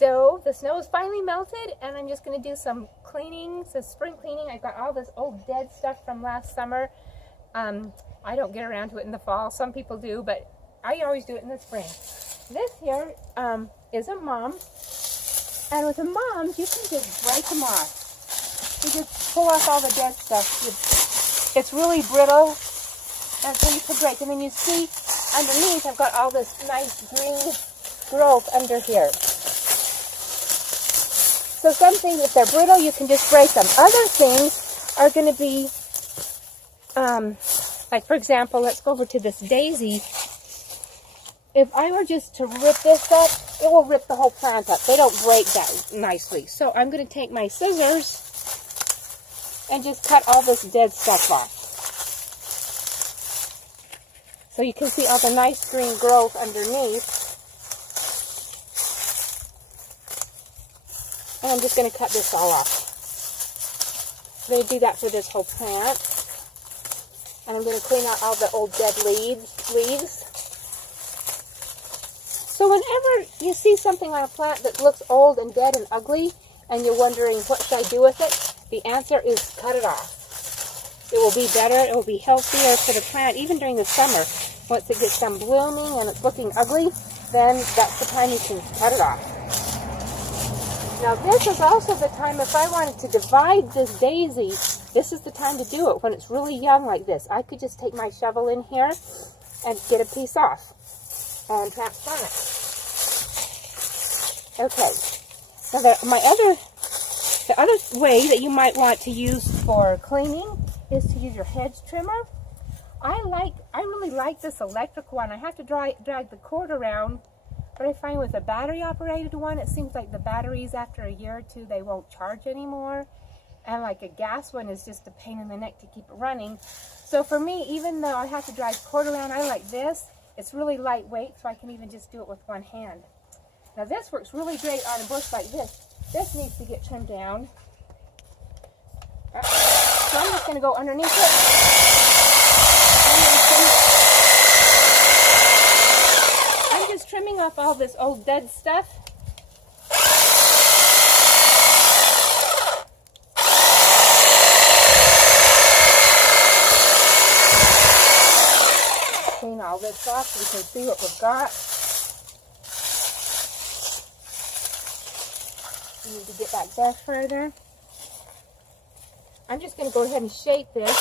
So the snow is finally melted, and I'm just going to do some cleaning, some spring cleaning. I've got all this old dead stuff from last summer. I don't get around to it in the fall. Some people do, but I always do it in the spring. This here is a mom, and with a mom, you can just break them off. You just pull off all the dead stuff. It's really brittle, and so you can break. And then you see underneath, I've got all this nice green growth under here. So some things, if they're brittle, you can just break them. Other things are going to be, like for example, let's go over to this daisy. If I were just to rip this up, it will rip the whole plant up. They don't break that nicely. So I'm going to take my scissors and just cut all this dead stuff off. So you can see all the nice green growth underneath. And I'm just going to cut this all off. I'm going to do that for this whole plant. And I'm going to clean out all the old dead leaves. So whenever you see something on a plant that looks old and dead and ugly, and you're wondering what should I do with it, the answer is cut it off. It will be better, it will be healthier for the plant, even during the summer. Once it gets done blooming and it's looking ugly, then that's the time you can cut it off. Now this is also the time, if I wanted to divide this daisy, this is the time to do it when it's really young like this. I could just take my shovel in here and get a piece off and transplant it. Okay, now the other way that you might want to use for cleaning is to use your hedge trimmer. I really like this electric one. I have to drag the cord around. But I find with a battery-operated one, it seems like the batteries, after a year or two, they won't charge anymore. And like a gas one is just a pain in the neck to keep it running. So for me, even though I have to drag the cord around, I like this. It's really lightweight, so I can even just do it with one hand. Now this works really great on a bush like this. This needs to get trimmed down. So I'm just going to go underneath it. Trimming off all this old dead stuff. Clean all this off so we can see what we've got. We need to get back there further. I'm just going to go ahead and shape this.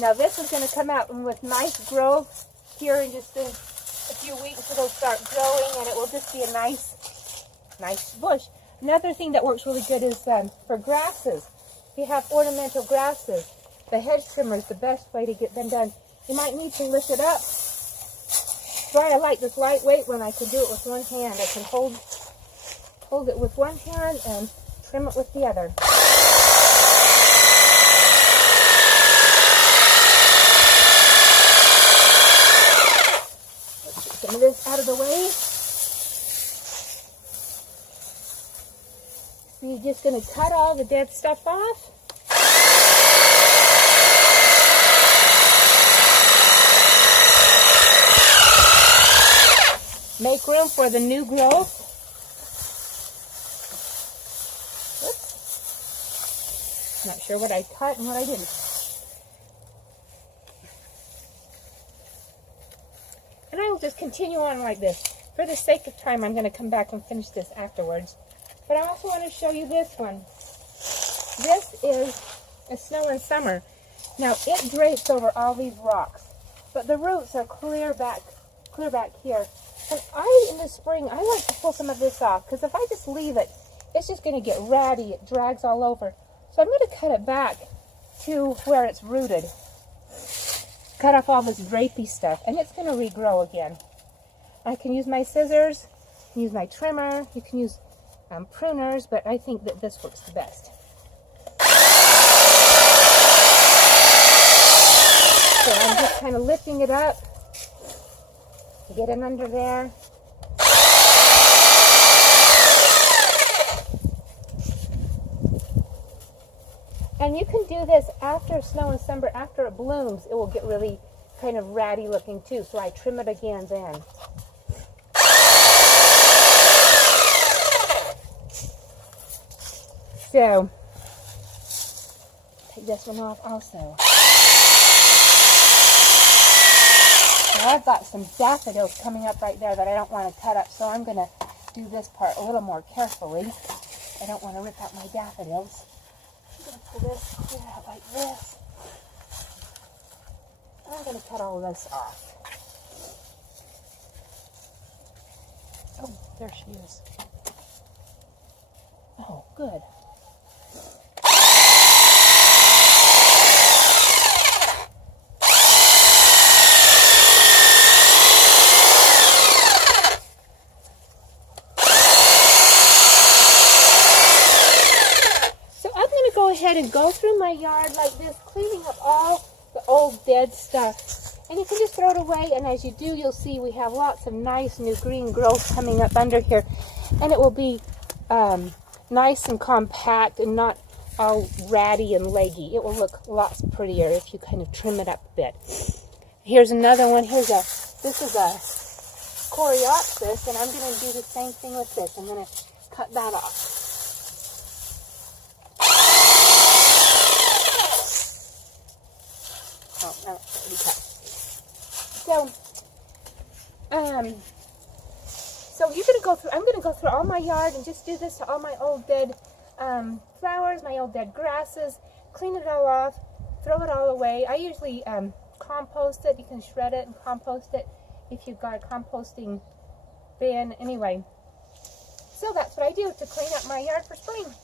Now this is going to come out with nice growth here in just a few weeks. It'll start growing and it will just be a nice bush. Another thing that works really good is for grasses. If you have ornamental grasses, the hedge trimmer is the best way to get them done. You might need to lift it up. That's why I like this lightweight when I can do it with one hand. I can hold it with one hand and trim it with the other. Some of this out of the way. So you're just going to cut all the dead stuff off. Make room for the new growth. Oops. Not sure what I cut and what I didn't. And I will just continue on like this. For the sake of time, I'm going to come back and finish this afterwards. But I also want to show you this one. This is a snow and summer. Now, it drapes over all these rocks. But the roots are clear back here. And in the spring, I like to pull some of this off. Because if I just leave it, it's just going to get ratty. It drags all over. So I'm going to cut it back to where it's rooted. Cut off all this drapey stuff, and it's going to regrow again. I can use my scissors, use my trimmer, you can use pruners, but I think that this works the best. So I'm just kind of lifting it up, get it under there. And you can do this after snow and summer, after it blooms, it will get really kind of ratty looking too. So I trim it again then. So, take this one off also. Now I've got some daffodils coming up right there that I don't want to cut up, so I'm going to do this part a little more carefully. I don't want to rip out my daffodils. I'm going to pull this clear out like this. I'm going to cut all this off. Oh, there she is. Oh, good. Ahead and go through my yard like this, cleaning up all the old dead stuff. And you can just throw it away, and as you do, you'll see we have lots of nice new green growth coming up under here. And it will be nice and compact and not all ratty and leggy. It will look lots prettier if you kind of trim it up a bit. Here's another one. This is a coreopsis, and I'm going to do the same thing with this. I'm going to cut that off. Oh, no, so you're gonna go through. I'm gonna go through all my yard and just do this to all my old dead flowers, my old dead grasses. Clean it all off, throw it all away. I usually compost it. You can shred it and compost it if you've got a composting bin. Anyway, so that's what I do to clean up my yard for spring.